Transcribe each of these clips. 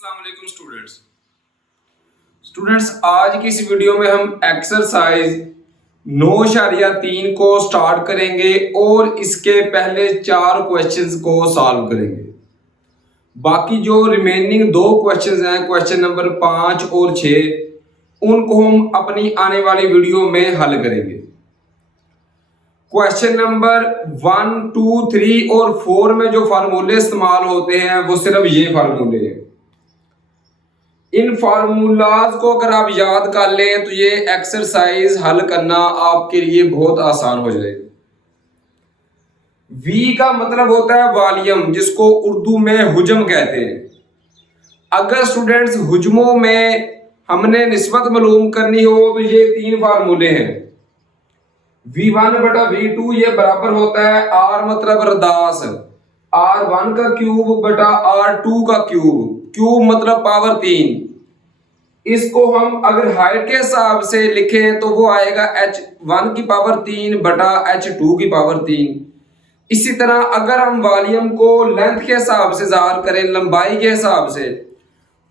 अस्सलाम वालेकुम स्टूडेंट्स, आज की इस वीडियो में हम एक्सरसाइज 9.3 को स्टार्ट करेंगे और इसके पहले 4 क्वेश्चंस को सॉल्व करेंगे। बाकी जो रिमेनिंग 2 क्वेश्चंस हैं, क्वेश्चन नंबर 5 और 6, उनको हम अपनी आने वाली वीडियो में हल करेंगे। क्वेश्चन नंबर 1, 2, 3 और 4 में जो फार्मूले इस्तेमाल होते हैं वो सिर्फ ये फार्मूले हैं। इन फार्मूलाज को अगर आप याद कर लें तो ये एक्सरसाइज हल करना आपके लिए बहुत आसान हो जाएगा। V का मतलब होता है वॉल्यूम, जिसको उर्दू में हुजम कहते हैं। अगर स्टूडेंट्स हुजमों में हमने निस्बत मालूम करनी हो तो ये 3 फार्मूले हैं। V1 बटा V2 ये बराबर होता है R मतलब रदास, R1 का क्यूब बटा R2 का क्यूब, क्यूब मतलब पावर 3। इसको हम अगर हाइट के हिसाब से लिखें तो वो आएगा H1 की पावर 3 बटा H2 की पावर 3। इसी तरह अगर हम वॉल्यूम को लेंथ के हिसाब से ज़ाहिर करें, लंबाई के हिसाब से,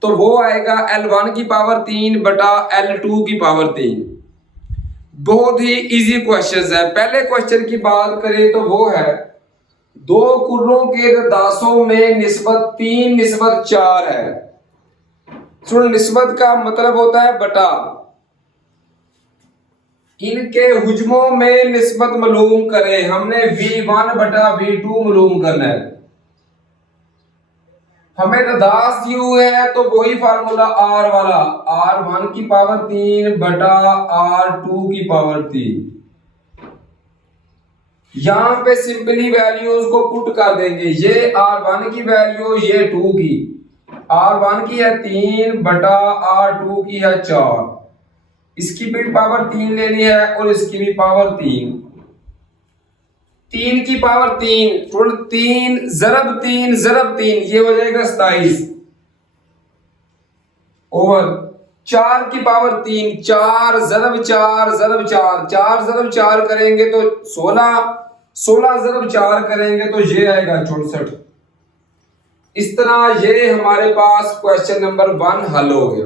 तो वो आएगा L1 की पावर 3 बटा L2 की पावर 3। बहुत ही इजी क्वेश्चन है। पहले क्वेश्चन की बात करें तो वो है 2 कुर्रों के रदासों में निस्बत 3 निस्बत 4 है। सुन, निस्बत का मतलब होता है बटा। इनके हुजमों में निस्बत मालूम करें। हमने V1 बटा V2 मालूम करना है। हमें रदास दिए हुए है तो वही फार्मूला R वाला, R1 की पावर 3 बटा R2 की पावर 3। यहां पे सिंपली वैल्यूज को पुट कर देंगे। ये R1 की वैल्यू, ये 2 की। R1 की है 3 बटा R2 की है 4। इसकी भी पावर 3 लेनी है और इसकी भी पावर 3। 3 की पावर 3, 3 ज़रब 3 ज़रब 3, ये हो जाएगा 27 ओवर 4 की पावर 3, 4 ज़रब 4 ज़रब 4, 4 ज़रब 4 करेंगे तो 16, 16 ज़रब 4 करेंगे तो ये आएगा 64। इस तरह ये हमारे पास क्वेश्चन नंबर 1 हल हो गया।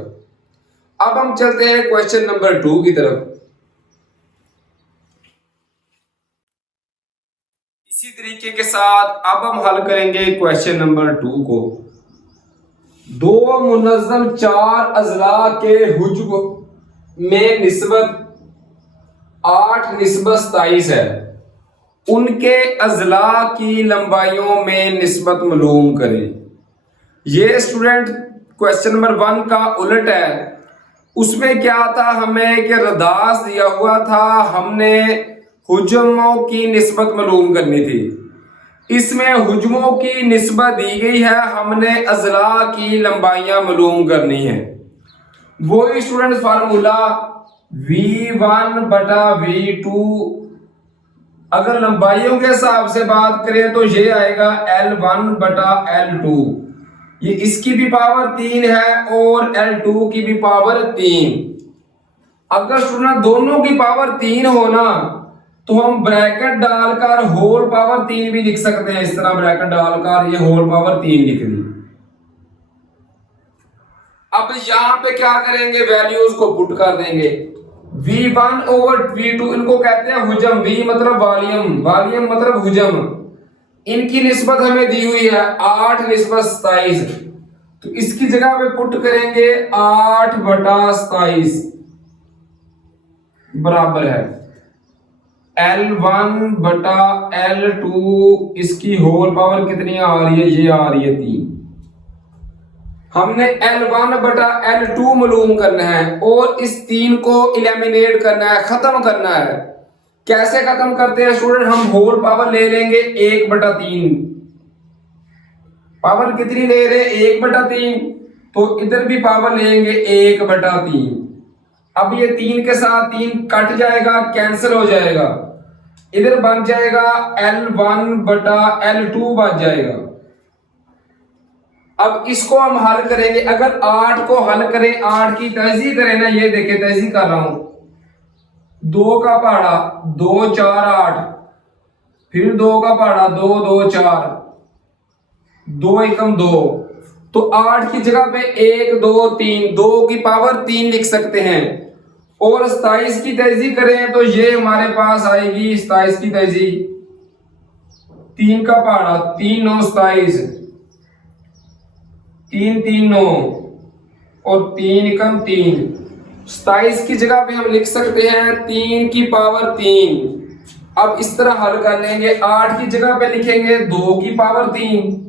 अब हम चलते हैं क्वेश्चन नंबर 2 की तरफ। इसी तरीके के साथ अब हम हल करेंगे क्वेश्चन नंबर 2 को। 2 मुनज़्ज़म 4 अज़ला के हुज्म में निस्बत 8 निस्बत 27 है। उनके अज़ला की लंबाइयों में निस्बत मालूम करें। ये स्टूडेंट क्वेश्चन नंबर 1 का उलट है। उसमें क्या था, हमें कि रदास दिया हुआ था, हमने हुज्मों की निस्बत मालूम करनी थी। इसमें हुज्मों की निस्बत दी गई है, हमने अज़ला की लंबाइयां मालूम करनी है। वही स्टूडेंट फार्मूला V1 बटा V2, अगर लंबाइयों के हिसाब से बात करें तो ये आएगा L1 बटा L2। ये इसकी भी पावर 3 है और L2 की भी पावर 3। अगर स्टूडेंट दोनों की पावर 3 हो ना तो हम ब्रैकेट डालकर होल पावर 3 भी लिख सकते हैं। इस तरह ब्रैकेट डालकर ये होल पावर 3 लिख दी। अब यहां पे क्या करेंगे, वैल्यूज को पुट कर देंगे। V1 ओवर V2, इनको कहते हैं हुजम। V मतलब वॉल्यूम, वॉल्यूम मतलब हुजम। इनकी निस्बत हमें दी हुई है 8 निस्बत 27, तो इसकी जगह पे पुट करेंगे 8 बटा 27 बराबर है L1 बटा L2। इसकी होल पावर कितनी आ रही है, ये आ रही है 3। हमने L1 बटा L2 मालूम करना है और इस 3 को एलिमिनेट करना है, खत्म करना है। कैसे खत्म करते हैं स्टूडेंट, हम होल पावर ले लेंगे 1 बटा 3। पावर कितनी ले रहे हैं, 1 बटा 3, तो इधर भी पावर लेंगे 1 बटा 3। अब ये 3 के साथ 3 कट जाएगा, कैंसिल हो जाएगा। इधर बन जाएगा L1 बटा L2 बच जाएगा। अब इसको हम हल करेंगे। अगर 8 को हल करें, 8 की तहज़ी करें ना, ये देखें तहज़ी कर रहा हूं। 2 का पहाड़ा 2 4 8, फिर 2 का पहाड़ा 2 2 4, 2 एकम 2, तो 8 की जगह पे 1 2 3, 2 की पावर 3 लिख सकते हैं। और 27 की तेजी करें तो ये हमारे पास आएगी 27 की तेजी, 3 का पहाड़ा 3 9 27, 3 3 9 और 3 एकम 3। 27 की जगह पे हम लिख सकते हैं 3 की पावर 3। अब इस तरह हल कर लेंगे, 8 की जगह पे लिखेंगे 2 की पावर 3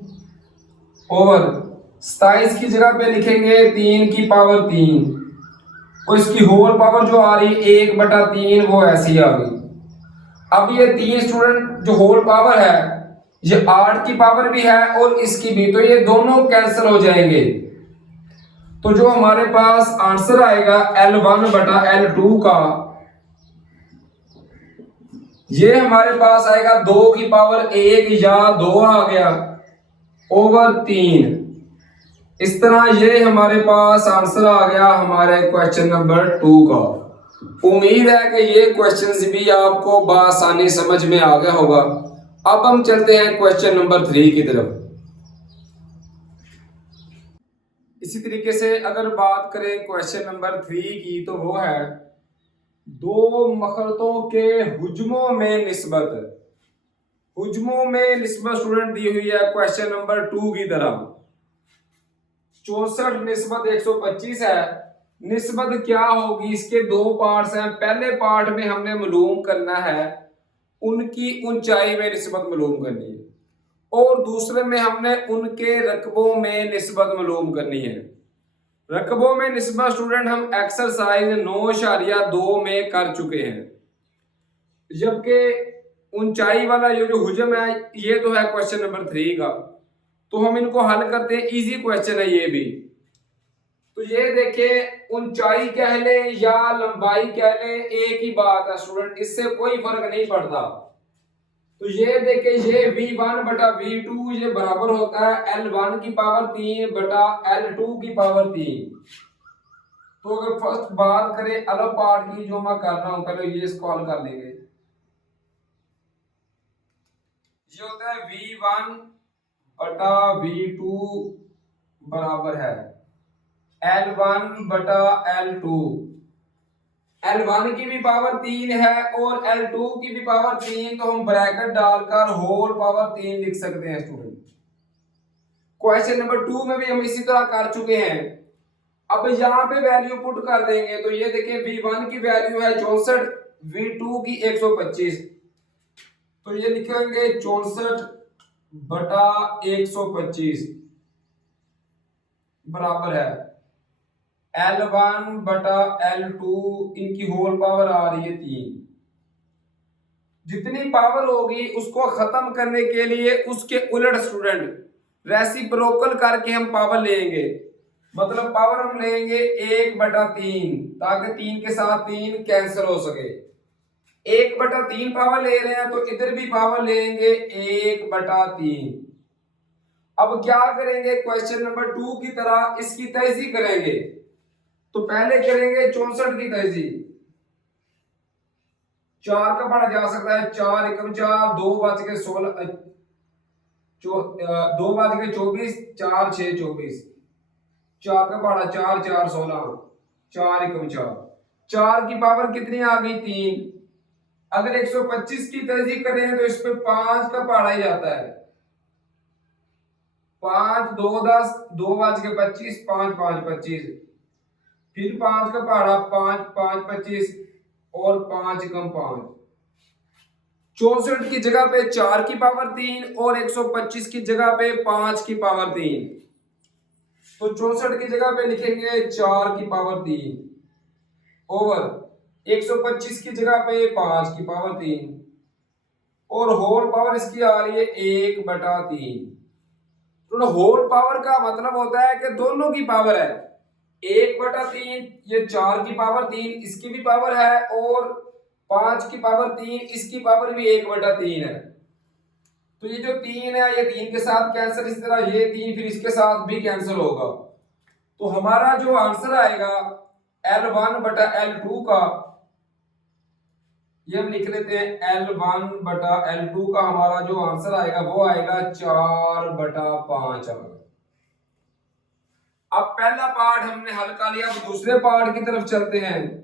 और 27 की जगह पे लिखेंगे 3 की पावर 3 और इसकी होल पावर जो आ रही है 1/3 वो ऐसी आ गई। अब ये 3 स्टूडेंट जो होल पावर है ये 8 की पावर भी है और इसकी भी, तो ये दोनों कैंसिल हो जाएंगे। तो जो हमारे पास आंसर आएगा L1/L2 का, ये हमारे पास आएगा 2 की पावर 1 या 2 आ गया ओवर 3। इस तरह ये हमारे पास आंसर आ गया हमारे क्वेश्चन नंबर 2 का। उम्मीद है कि ये क्वेश्चंस भी आपको बआसानी समझ में आ गया होगा। अब हम चलते हैं क्वेश्चन नंबर 3 की तरफ। इसी तरीके से अगर बात करें क्वेश्चन नंबर 3 की तो वो है दो मखरतों के हुज्मों में निस्बत। हुज्मों में निस्बत स्टूडेंट दी हुई है क्वेश्चन नंबर 2 की तरह। 64 निस्बत 125 है। निस्बत क्या होगी, इसके दो पार्ट्स हैं। पहले पार्ट में हमने मालूम करना है उनकी ऊंचाई में निस्बत मालूम करनी है और दूसरे में हमने उनके रकबों में निस्बत मालूम करनी है। रकबों में निस्बत स्टूडेंट हम एक्सरसाइज 9.2 में कर चुके हैं, जबकि ऊंचाई वाला ये जो हुजम है ये तो है क्वेश्चन नंबर 3 का। तो हम इनको हल करते हैं, इजी क्वेश्चन है ये भी। तो ये देखिए ऊंचाई कह ले या लंबाई कह ले एक ही बात है स्टूडेंट, इससे कोई फर्क नहीं पड़ता। तो ये देखिए ये V1/V2 ये बराबर होता है L1 की पावर 3/L2 की पावर 3। तो अगर फर्स्ट बात करें अलग पार्ट की जो मैं कर रहा हूं, पहले ये इसको हल कर लेंगे। ये होता है V1/V2 बराबर है L1/L2। L1 की भी पावर 3 है और L2 की भी पावर 3, तो हम ब्रैकेट डालकर होल पावर 3 लिख सकते हैं स्टूडेंट। क्वेश्चन नंबर 2 में भी हम इसी तरह कर चुके हैं। अब यहां पे वैल्यू पुट कर देंगे तो ये देखिए V1 की वैल्यू है 64, V2 की 125, तो ये लिखेंगे 64/125 बराबर है L1/L2, इनकी होल पावर आ रही है 3। जितनी पावर होगी उसको खत्म करने के लिए उसके उलट स्टूडेंट रेसिप्रोकल करके हम पावर लेंगे। मतलब पावर हम लेंगे 1/3 ताकि 3 के साथ 3 कैंसिल हो सके। 1/3 पावर ले रहे हैं तो इधर भी पावर लेंगे 1/3। अब क्या करेंगे, क्वेश्चन नंबर 2 की तरह इसकी तेजी करेंगे। तो पहले करेंगे 64 की तेजी। 4 का पढ़ा जा सकता है, 4 एकम 4, 2 बच के 16, 2 बच के 24, 4 6 24, 4 का पढ़ा 4 4 16, 4 एकम 4, 4 की पावर कितनी आ गई 3। अगर 125 की तेजी करें तो इस पे 5 का पढ़ा ही जाता है। 5 2 10, 2 बच के 25, 5 5 25, फिर 5 का पहाड़ा 5 5 25 और 5 कम 5। 64 की जगह पे 4 की पावर 3 और 125 की जगह पे 5 की पावर 3। तो 64 की जगह पे लिखेंगे 4 की पावर 3 ओवर 125 की जगह पे 5 की पावर 3 और होल पावर इसकी आ रही है 1/3। तो होल पावर का मतलब होता है कि दोनों की पावर है 1/3। ये 4 की पावर 3 इसकी भी पावर है और 5 की पावर 3 इसकी पावर भी 1/3 है। तो ये जो 3 है ये 3 के साथ कैंसिल, इस तरह ये 3 फिर इसके साथ भी कैंसिल होगा। तो हमारा जो आंसर आएगा L1/L2 का, ये हम लिख लेते हैं L1/L2 का हमारा जो आंसर आएगा वो आएगा 4/5 आएगा। पहला पार्ट हमने हल कर लिया, अब दूसरे पार्ट की तरफ चलते हैं।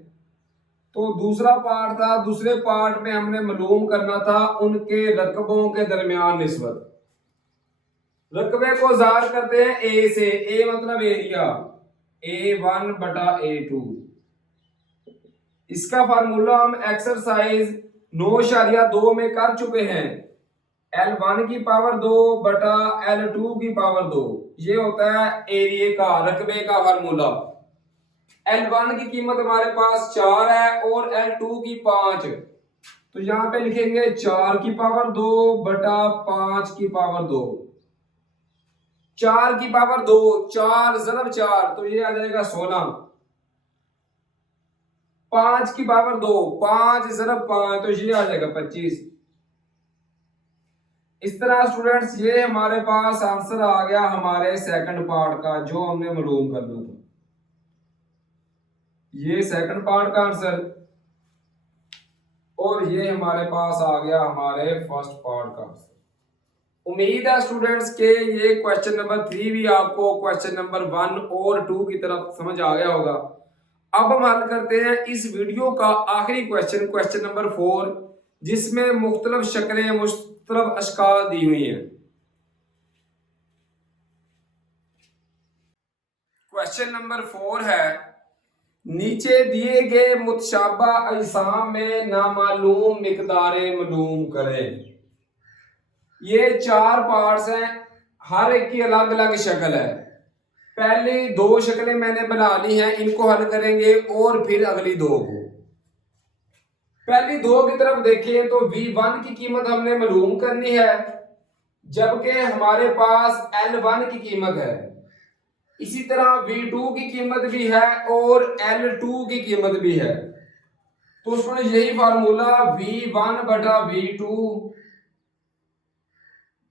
तो दूसरा पार्ट था, दूसरे पार्ट में हमने मालूम करना था उनके रकबों के दरमियान निस्बत। रकबे को ज़ाहिर करते हैं ए से, ए मतलब एरिया, A1 बटा A2। इसका फार्मूला हम एक्सरसाइज 9.2 में कर चुके हैं। L1 की पावर 2 बटा L2 की पावर 2, ये होता है एरिया का, रकबे का फार्मूला। L1 की कीमत हमारे पास 4 है और L2 की 5, तो यहां पे लिखेंगे 4 की पावर 2 बटा 5 की पावर 2। 4 की पावर 2, 4 ज़रब 4, तो ये आ जाएगा 16। 5 की पावर 2, 5 ज़रब 5, तो ये आ जाएगा 25। इस तरह स्टूडेंट्स ये हमारे पास आंसर आ गया हमारे सेकंड पार्ट का, जो हमने मालूम करना था। ये सेकंड पार्ट का आंसर, और ये हमारे पास आ गया हमारे फर्स्ट पार्ट का आंसर। उम्मीद है स्टूडेंट्स के ये क्वेश्चन नंबर 3 भी आपको क्वेश्चन नंबर 1 और 2 की तरफ समझ आ गया होगा। अब हम हल करते हैं इस वीडियो का आखिरी क्वेश्चन, क्वेश्चन नंबर 4, जिसमें मुख्तलिफ शक्लें, मुख्तलिफ अशकाल दी हुई हैं। क्वेश्चन नंबर 4 है, नीचे दिए गए मुतशाबा अजसाम में नामालूम मिकदारें मालूम करें। ये 4 पार्ट्स हैं, हर एक की अलग अलग शक्ल है। पहली 2 शक्लें मैंने बना ली हैं, इनको हल करेंगे और फिर अगली 2 को। पहली 2 की तरफ देखें तो V1 की कीमत हमने मालूम करनी है, जबकि हमारे पास L1 की कीमत है। इसी तरह V2 की कीमत भी है और L2 की कीमत भी है। तो सुनो यही फार्मूला, V1 बटा V2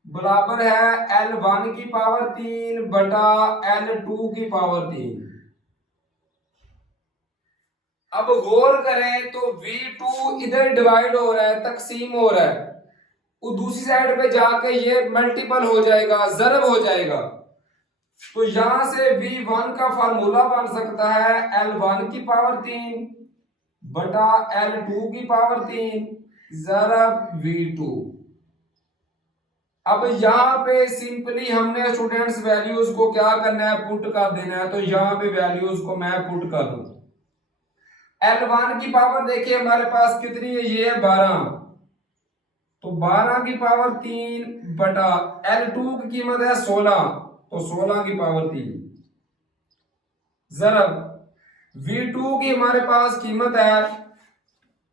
बराबर है L1 की पावर 3 बटा L2 की पावर 3। अब गौर करें तो V2 इधर डिवाइड हो रहा है, तकसीम हो रहा है, वो दूसरी साइड पे जाके ये मल्टीपल हो जाएगा, ज़रब हो जाएगा। तो यहां से V1 का फार्मूला बन सकता है L1 की पावर 3 बटा L2 की पावर 3 ज़रब V2। अब यहाँ पे सिंपली हमने स्टूडेंट्स वैल्यूज को क्या करना है, पुट कर देना है। तो यहाँ पे वैल्यूज को मैं पुट कर दूं। L1 की पावर देखिए हमारे पास कितनी है, ये है 12, तो 12 की पावर 3 बटा L2 की कीमत है 16, तो 16 की पावर 3 ज़रब V2 की हमारे पास कीमत है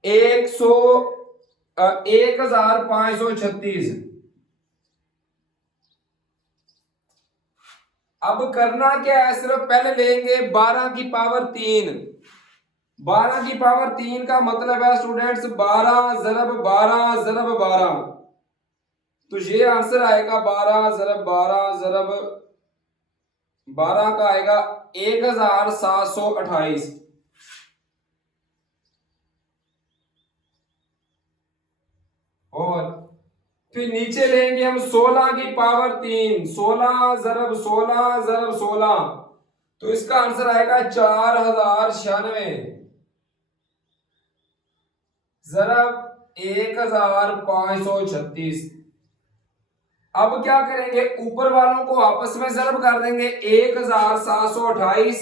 1536। अब करना क्या है, सिर्फ पहले लेंगे 12 की पावर 3। 12 की पावर 3 का मतलब है स्टूडेंट्स 12 ज़रब 12 ज़रब 12, तो ये आंसर आएगा 12 ज़रब 12 ज़रब 12 का आएगा 1728। और फिर नीचे लेंगे हम 16 की पावर 3, 16 ज़रब 16 ज़रब 16, तो इसका आंसर आएगा 4096 ज़रब 1536। अब क्या करेंगे, ऊपर वालों को आपस में ज़रब कर देंगे, 1728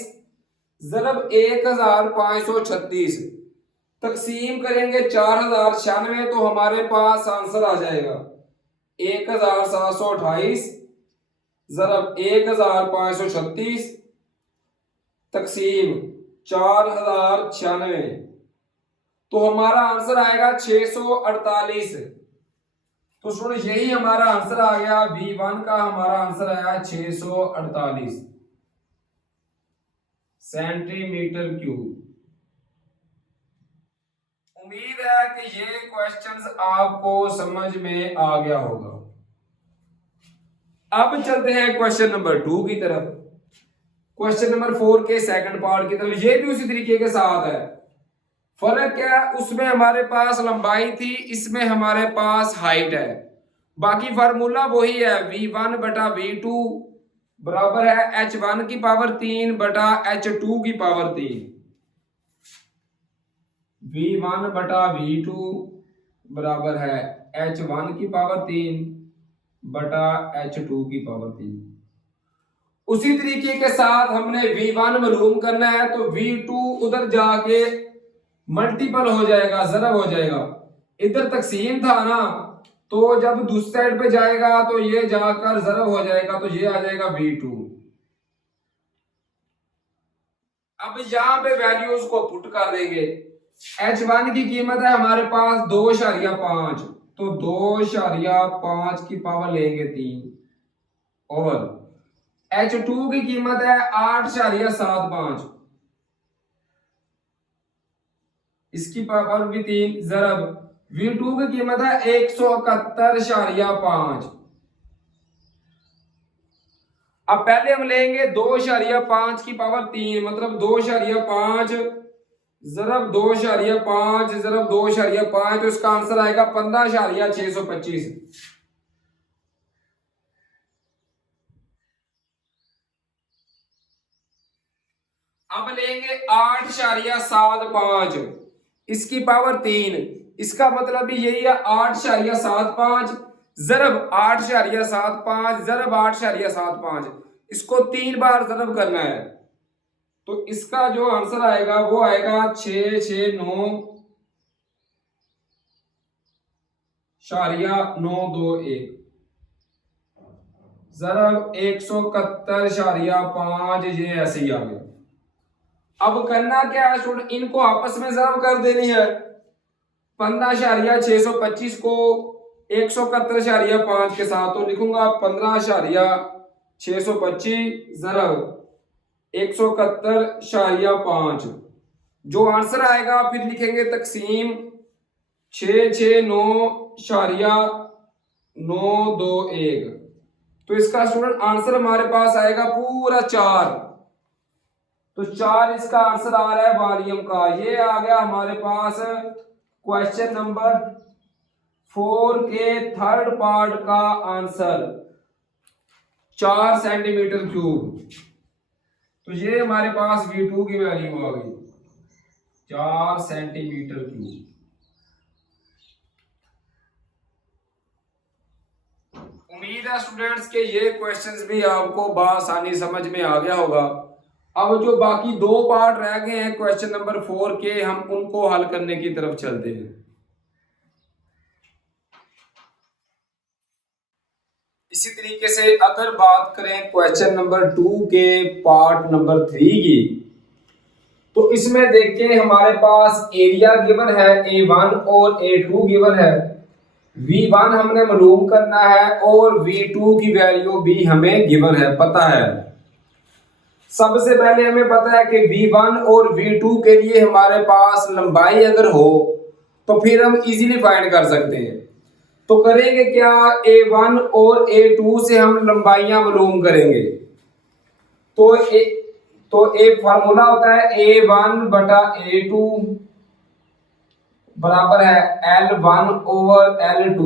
ज़रब 1536 तकसीम करेंगे 4096, तो हमारे पास आंसर आ जाएगा 1728 ज़रब 1536 तकसीम 4096, तो हमारा आंसर आएगा 648। तो सुनो यही हमारा आंसर आ गया, V1 का हमारा आंसर आया 648 सेंटीमीटर क्यूब। उम्मीद है कि ये क्वेश्चंस आपको समझ में आ गया होगा। अब चलते हैं क्वेश्चन नंबर 2 की तरफ, क्वेश्चन नंबर 4 के सेकंड पार्ट की तरफ। ये भी उसी तरीके के साथ है, फर्क क्या है, उसमें हमारे पास लंबाई थी, इसमें हमारे पास हाइट है। बाकी फार्मूला वही है, V1 बटा V2 बराबर है h1 की पावर 3 बटा h2 की पावर 3। v1 बटा v2 बराबर है h1 की पावर 3 बटा h2 की पावर 3। उसी तरीके के साथ हमने v1 मालूम करना है, तो v2 उधर जाके मल्टीपल हो जाएगा, ज़रब हो जाएगा। इधर तकसीम था ना, तो जब दूसरी साइड पे जाएगा तो ये जाकर ज़रब हो जाएगा, तो ये आ जाएगा v2। अब यहां पे वैल्यूज को पुट कर देंगे। h1 की कीमत है हमारे पास 2.5, तो 2.5 की पावर लेंगे 3 और h2 की कीमत है 8.75, इसकी पावर भी 3 ज़रब v2 की कीमत है 171.5। अब पहले हम लेंगे 2.5 की पावर 3, मतलब 2.5 ज़रब 2.5 ज़रब 2.5, तो इसका आंसर आएगा 15.625। अब लेंगे 8.75, इसकी पावर 3, इसका मतलब भी यही है 8.75 ज़रब 8.75 ज़रब 8.75, इसको 3 बार ज़रब करना है, तो इसका जो आंसर आएगा वो आएगा 669.921 ज़रब 171.5, ये ऐसे ही आ गया। अब करना क्या है स्टूडेंट, इनको आपस में ज़रब कर देनी है। 15.625 को 171.5 के साथ, तो लिखूंगा 15.625 ज़रब 171.5। जो आंसर आएगा फिर लिखेंगे तकसीम 669.921, तो इसका स्टूडेंट आंसर हमारे पास आएगा पूरा 4। तो 4 इसका आंसर आ रहा है वॉल्यूम का। ये आ गया हमारे पास क्वेश्चन नंबर 4 के थर्ड पार्ट का आंसर, 4 सेंटीमीटर क्यूब। तो ये हमारे पास v2 की वैल्यू आ गई 4 सेंटीमीटर क्यूब। उम्मीद है स्टूडेंट्स के ये क्वेश्चंस भी आपको बआसानी समझ में आ गया होगा। अब जो बाकी 2 पार्ट रह गए हैं क्वेश्चन नंबर 4 के, हम उनको हल करने की तरफ चलते हैं। इसी तरीके से अगर बात करें क्वेश्चन नंबर 2 के पार्ट नंबर 3 की, तो इसमें देखिए हमारे पास एरिया गिवन है A1 और A2 गिवन है। V1 हमने मालूम करना है और V2 की वैल्यू भी हमें गिवन है, पता है। सबसे पहले हमें पता है कि V1 और V2 के लिए हमारे पास लंबाई अगर हो तो फिर हम इजीली फाइंड कर सकते हैं। तो करेंगे क्या, A1 और A2 से हम लंबाइयां मालूम करेंगे। तो एक फार्मूला होता है A1 बटा A2 बराबर है L1 ओवर L2,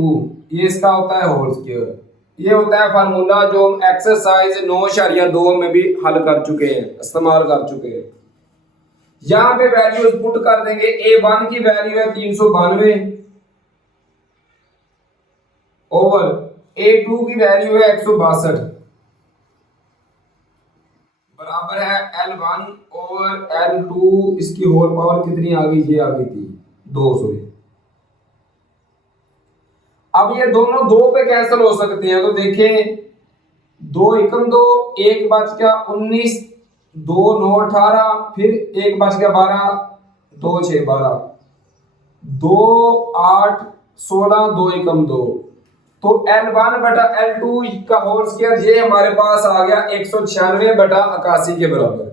ये इसका होता है होल स्क्वायर। ये होता है फार्मूला जो हम एक्सरसाइज 9.2 में भी हल कर चुके हैं, इस्तेमाल कर चुके हैं। यहां पे वैल्यूज पुट कर देंगे। A1 की वैल्यू है 392 ओवर A2 की वैल्यू है 162 बराबर है L1 ओवर L2, इसकी होल पावर कितनी आ गई, ये आ गई थी 200। अब ये दोनों 2 पे कैंसिल हो सकते हैं, तो देखें 2 एकम 2, 1 बच गया 19, 2 9 18, फिर 1 बच गया 12, 2 6 12, 2 8 16, 2 एकम 2, तो L1 बटा L2 का होल स्क्वायर ये हमारे पास आ गया 196 बटा 81 के बराबर।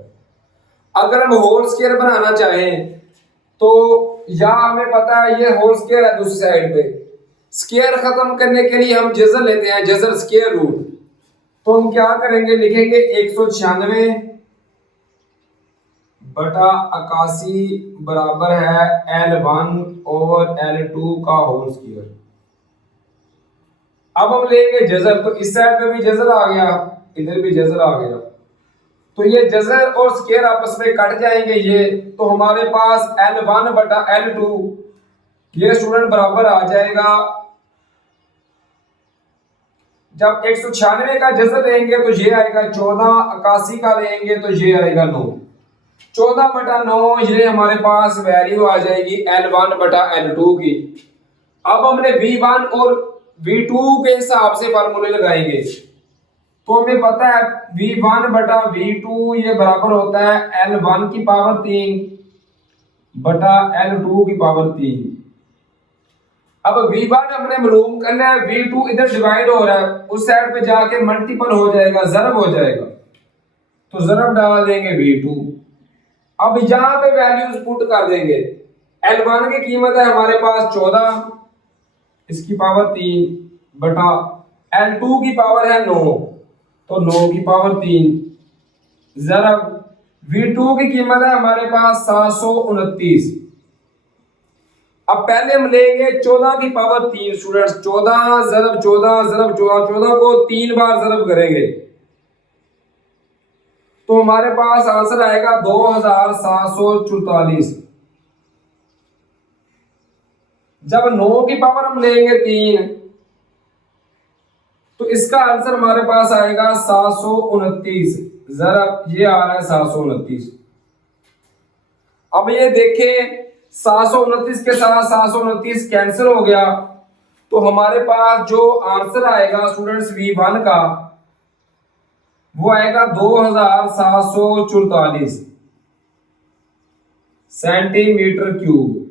अगर हम होल स्क्वायर बनाना चाहें तो यहां हमें पता है ये होल स्क्वायर है, दूसरी साइड पे स्क्वायर खत्म करने के लिए हम जजर लेते हैं, जजर स्क्वायर रूट। तो हम क्या करेंगे, लिखेंगे 196 बटा 81 बराबर है L1 ओवर L2 का होल स्क्वायर। अब हम लेंगे जजर, तो इस साइड पे भी जजर आ गया, इधर भी जजर आ गया, तो ये जजर और स्केयर आपस में कट जाएंगे ये, तो हमारे पास L1 बटा L2 ये स्टूडेंट बराबर आ जाएगा। जब 196 का जजर लेंगे तो ये आएगा 14, 81 का लेंगे तो ये आएगा 9। 14 बटा 9 ये हमारे पास वैल्यू आ जाएगी L1 बटा L2 की। अब हमने V1 और V2 के हिसाब से फार्मूले लगाएंगे, तो हमें पता है V1 बटा V2 ये बराबर होता है L1 की पावर 3 बटा L2 की पावर 3। अब V1 हमने मालूम करना है, V2 इधर डिवाइड हो रहा है, उस साइड पे जाके मल्टीपल हो जाएगा, ज़रब हो जाएगा, तो ज़रब डाल देंगे V2। अब यहां पे वैल्यूज पुट कर देंगे। L1 की कीमत है हमारे पास 14 इसकी पावर 3 बटा L2 की पावर है 9 तो 9 की पावर 3 ज़रब V2 की कीमत है हमारे पास 729। अब पहले हम लेंगे 14 की पावर 3 स्टूडेंट्स, 14 ज़रब 14 ज़रब 14, 14 को 3 बार ज़रब करेंगे तो हमारे पास आंसर आएगा 2744। जब 9 की पावर हम लेंगे 3 तो इसका आंसर हमारे पास आएगा 729, ज़रब ये आ रहा है 729। अब ये देखें 729 के साथ 729 कैंसिल हो गया, तो हमारे पास जो आंसर आएगा स्टूडेंट्स V1 का वो आएगा 2744 सेंटीमीटर क्यूब।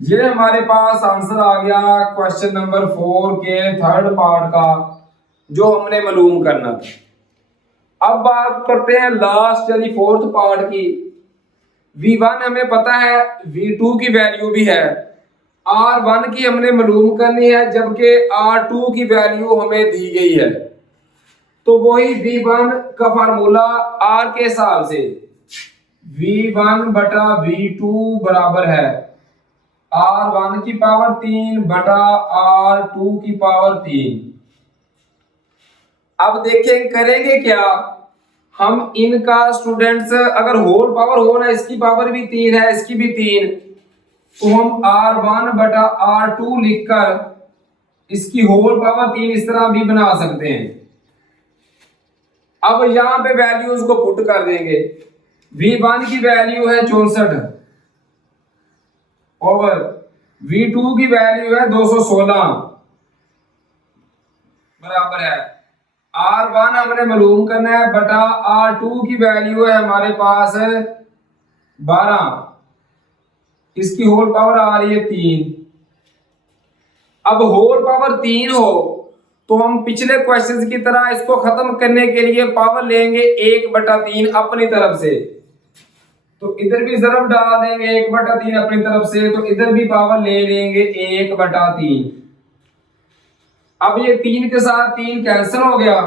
ये हमारे पास आंसर आ गया क्वेश्चन नंबर 4 के थर्ड पार्ट का जो हमने मालूम करना था। अब बात करते हैं लास्ट यानी फोर्थ पार्ट की। V1 हमें पता है, V2 की वैल्यू भी है, R1 की हमने मालूम करनी है, जबकि R2 की वैल्यू हमें दी गई है। तो वही V1 का फार्मूला R के हिसाब से V1 बटा V2 बराबर है R1 की पावर 3 बटा R2 की पावर 3। अब देखें करेंगे क्या, हम इनका स्टूडेंट्स अगर होल पावर हो ना, इसकी पावर भी 3 है इसकी भी 3, तो हम R1 बटा R2 लिखकर इसकी होल पावर 3 इस तरह भी बना सकते हैं। अब यहां पे वैल्यूज को पुट कर देंगे। V1 की वैल्यू है 64 ओवर V2 की वैल्यू है 216 बराबर है R1 हमने मालूम करना है बटा R2 की वैल्यू है हमारे पास 12, इसकी होल पावर आ रही है 3। अब होल पावर 3 हो तो हम पिछले क्वेश्चंस की तरह इसको खत्म करने के लिए पावर लेंगे 1/3 अपनी तरफ से, तो इधर भी ज़रब डाल देंगे 1/3 अपनी तरफ से, तो इधर भी पावर ले लेंगे 1/3। अब ये 3 के साथ 3 कैंसिल हो गया,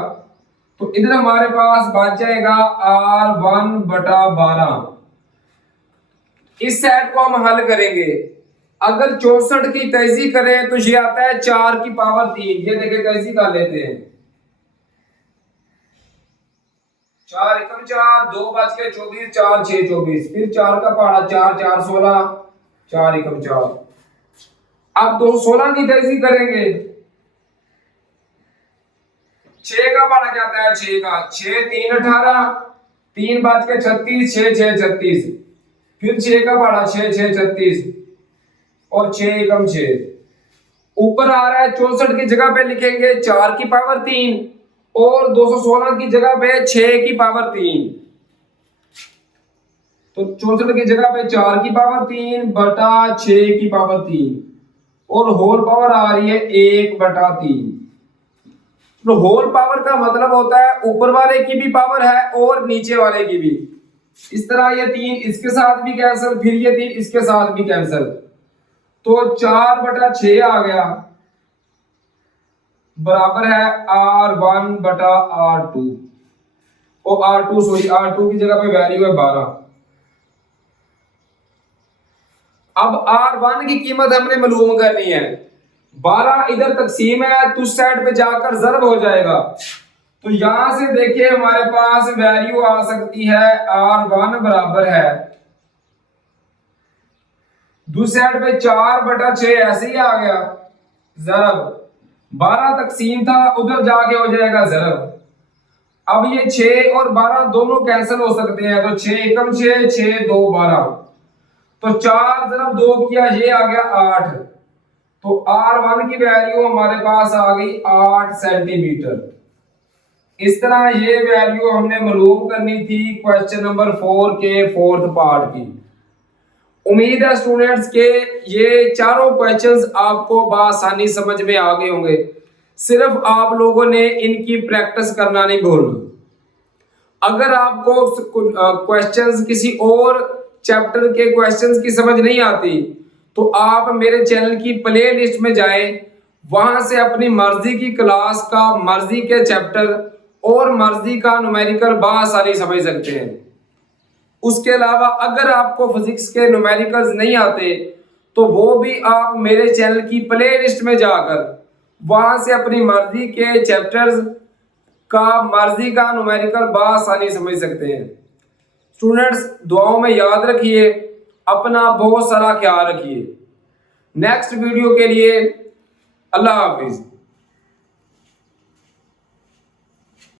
तो इधर हमारे पास बच जाएगा R1 बटा 12। इस सेट को हम हल करेंगे। अगर 64 की तेजी करें तो ये आता है 4 की पावर 3। ये देखें तेजी कर लेते हैं, 4 एकम 4, 2 बच के 24, 4 6 24, फिर 4 का पहाड़ा 4 4 16, 4 एकम 4। अब 216 की तेजी करेंगे, 6 का पहाड़ा जाता है 6 का, 6 3 18, 3 बच के 36, 6 6 36, फिर 6 का पहाड़ा 6 6 36 और 6 एकम 6। ऊपर आ रहा है 64 की जगह पे लिखेंगे 4 की पावर 3 और 216 की जगह पे 6 की पावर 3, तो 64 की जगह पे 4 की पावर 3 बटा 6 की पावर 3 और होल पावर आ रही है 1/3। तो होल पावर का मतलब होता है ऊपर वाले की भी पावर है और नीचे वाले की भी। इस तरह ये 3 इसके साथ भी कैंसिल, फिर ये 3 इसके साथ भी कैंसिल, तो 4/6 आ गया बराबर है R1 बटा R2 और R2 की जगह पे वैल्यू है 12। अब R1 की कीमत हमने मालूम करनी है, 12 इधर तकसीम है तो उस साइड पे जाकर ज़रब हो जाएगा, तो यहां से देखिए हमारे पास वैल्यू आ सकती है R1 बराबर है, दूसरे साइड पे 4/6 ऐसे ही आ गया, जरब 12 तकसीम था, उधर जाके हो जाएगा जरब। अब ये 6 और 12 दोनों कैंसिल हो सकते हैं, तो 6 एकम 6, 6 2 12, तो 4 जरब 2 किया, ये आ गया 8। तो R1 की वैल्यू हमारे पास आ गई 8 सेंटीमीटर। इस तरह ये वैल्यू हमने मालूम करनी थी क्वेश्चन नंबर 4 के फोर्थ पार्ट की। उम्मीद है स्टूडेंट्स के ये चारों क्वेश्चंस आपको बआसानी समझ में आ गए होंगे, सिर्फ आप लोगों ने इनकी प्रैक्टिस करना नहीं भूलना। अगर आपको क्वेश्चंस किसी और चैप्टर के क्वेश्चंस की समझ नहीं आती तो आप मेरे चैनल की प्ले लिस्ट में जाएं, वहां से अपनी मर्जी की क्लास का, मर्जी के चैप्टर और मर्जी का न्यूमेरिकल बआसानी समझ सकते हैं। उसके अलावा अगर आपको फिजिक्स के न्यूमेरिकल्स नहीं आते तो वो भी आप मेरे चैनल की प्ले लिस्ट में जाकर वहां से अपनी मर्जी के चैप्टर्स का, मर्जी का न्यूमेरिकल बआसानी समझ सकते हैं। स्टूडेंट्स दुआओं में याद रखिए, अपना बहुत सारा ख्याल रखिए। नेक्स्ट वीडियो के लिए अल्लाह हाफिज।